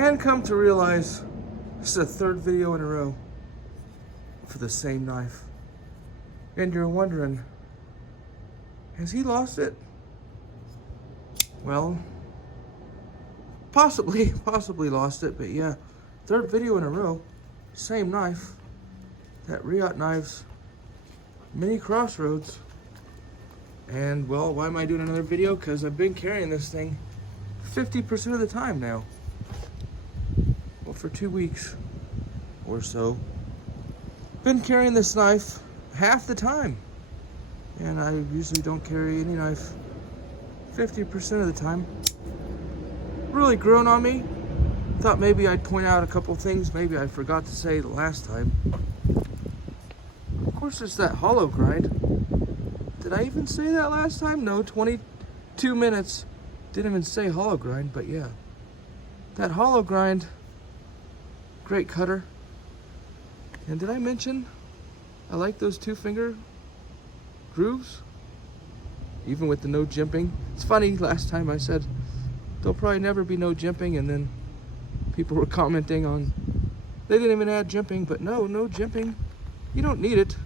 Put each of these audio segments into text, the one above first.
And come to realize this is the third video in a row for the same knife. And you're wondering, has he lost it? Well, possibly lost it, but yeah, third video in a row, same knife. That Reate Knives Mini Crossroads. And well, why am I doing another video? Because I've been carrying this thing 50% of the time now. Well, for 2 weeks or so. Been carrying this knife half the time. And I usually don't carry any knife 50% of the time. Really grown on me. Thought maybe I'd point out a couple things maybe I forgot to say the last time. Of course, it's that hollow grind. Did I even say that last time? No, 22 minutes. Didn't even say hollow grind, but yeah. That hollow grind, great cutter. And did I mention I like those 2-finger grooves? Even with the no jimping. It's funny, last time I said there'll probably never be no jimping, and then people were commenting on they didn't even add jimping, but no jimping. You don't need it.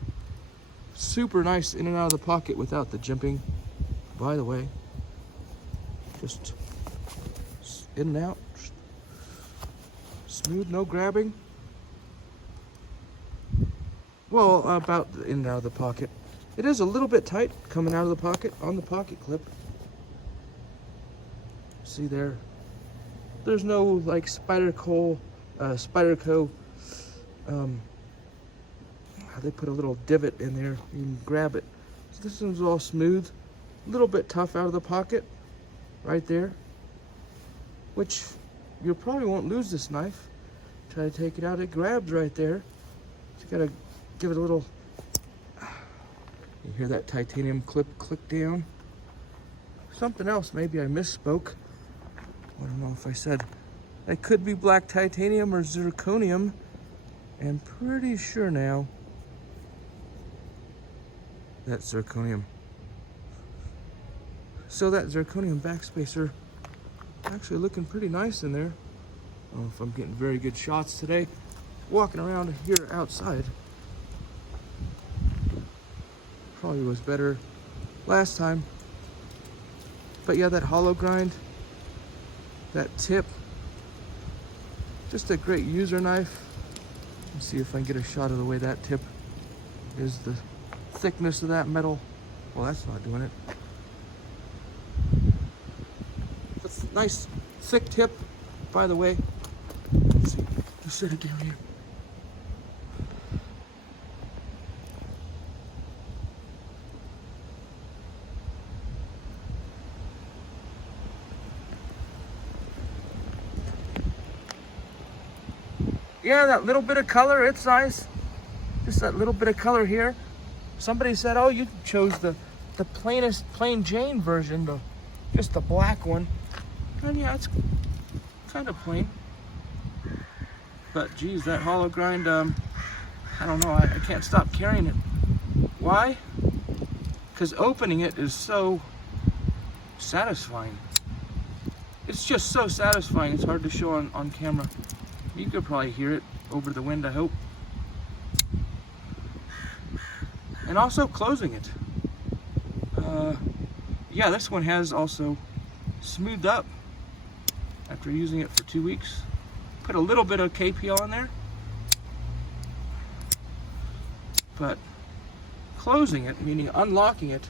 Super nice in and out of the pocket without the jimping, by the way. Just in and out. Smooth, no grabbing. Well, about the in and out of the pocket. It is a little bit tight coming out of the pocket on the pocket clip. See there? There's no like Spyderco, they put a little divot in there. You can grab it. So this one's all smooth. A little bit tough out of the pocket, right there. Which you probably won't lose this knife. Try to take it out. It grabs right there. You gotta give it a little. You hear that titanium clip click down. Something else. Maybe I misspoke. I don't know if I said it could be black titanium or zirconium. I'm pretty sure now that's zirconium. So that zirconium backspacer actually looking pretty nice in there. I don't know if I'm getting very good shots today. Walking around here outside. Probably was better last time. But yeah, that hollow grind, that tip, just a great user knife. Let's see if I can get a shot of the way that tip is, the thickness of that metal. Well, that's not doing it. It's a nice thick tip, by the way. Let's see, let's set it down here. Yeah, that little bit of color, it's nice. Just that little bit of color here. Somebody said, oh, you chose the plain Jane version, just the black one. And yeah, it's kind of plain. But geez, that hollow grind, I don't know, I can't stop carrying it. Why? Because opening it is so satisfying. It's just so satisfying, it's hard to show on camera. You could probably hear it over the wind, I hope. And also closing it. Yeah, this one has also smoothed up after using it for 2 weeks. Put a little bit of KPL in there. But closing it, meaning unlocking it,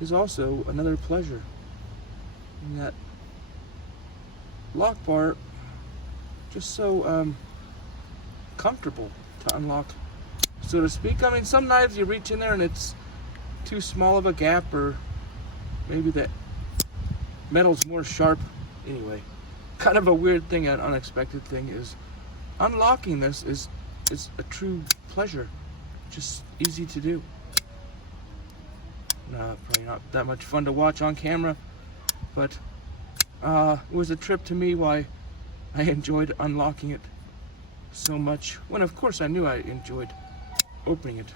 is also another pleasure. And that lock bar, just so comfortable to unlock, so to speak. I mean, some knives you reach in there and it's too small of a gap, or maybe that metal's more sharp. Anyway, kind of a weird thing, an unexpected thing, is unlocking this is a true pleasure. Just easy to do. Probably not that much fun to watch on camera, but it was a trip to me why I enjoyed unlocking it so much, when of course I knew I enjoyed opening it.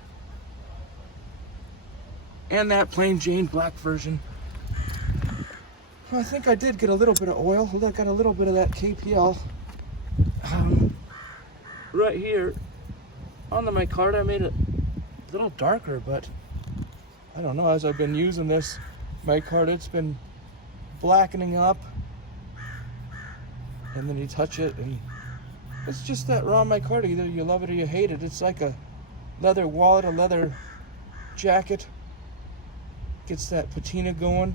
And that plain Jane black version. Well, I think I did get a little bit of oil. Look, got a little bit of that KPL. Right here on the mic-card, I made it a little darker, but I don't know, as I've been using this mic-card, it's been blackening up. And then you touch it, and it's just that raw mic-card. Either you love it or you hate it. It's like a leather wallet, a leather jacket. Gets that patina going.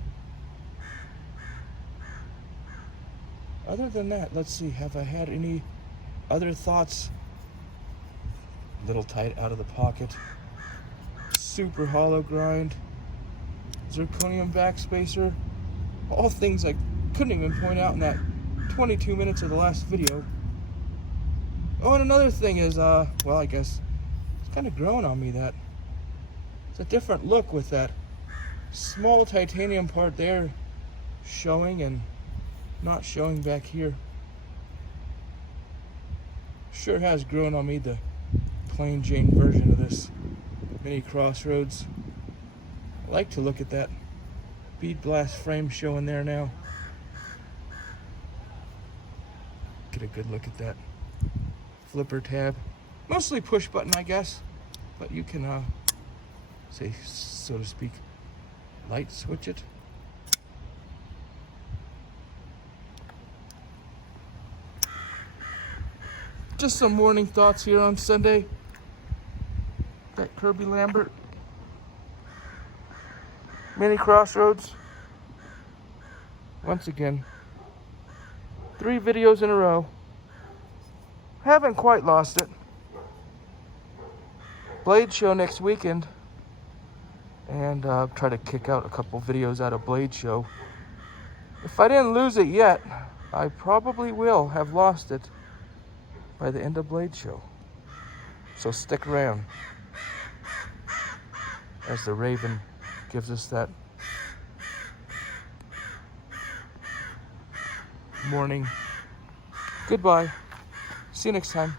Other than that, let's see, have I had any other thoughts? A little tight out of the pocket. Super hollow grind. Zirconium backspacer. All things I couldn't even point out in that 22 minutes of the last video. Oh, and another thing is, well, I guess it's kind of growing on me that it's a different look with that small titanium part there showing and not showing back here. Sure has grown on me, the plain Jane version of this mini Crossroads. I like to look at that bead blast frame showing there now. Get a good look at that flipper tab. Mostly push button, I guess, but you can say, so to speak, light switch it. Just some morning thoughts here on Sunday. That Kirby Lambert mini Crossroads. Once again, 3 videos in a row. Haven't quite lost it. Blade show next weekend. And try to kick out a couple videos out of Blade show. If I didn't lose it yet, I probably will have lost it by the end of Blade show. So stick around as the Raven gives us that morning. Goodbye. See you next time.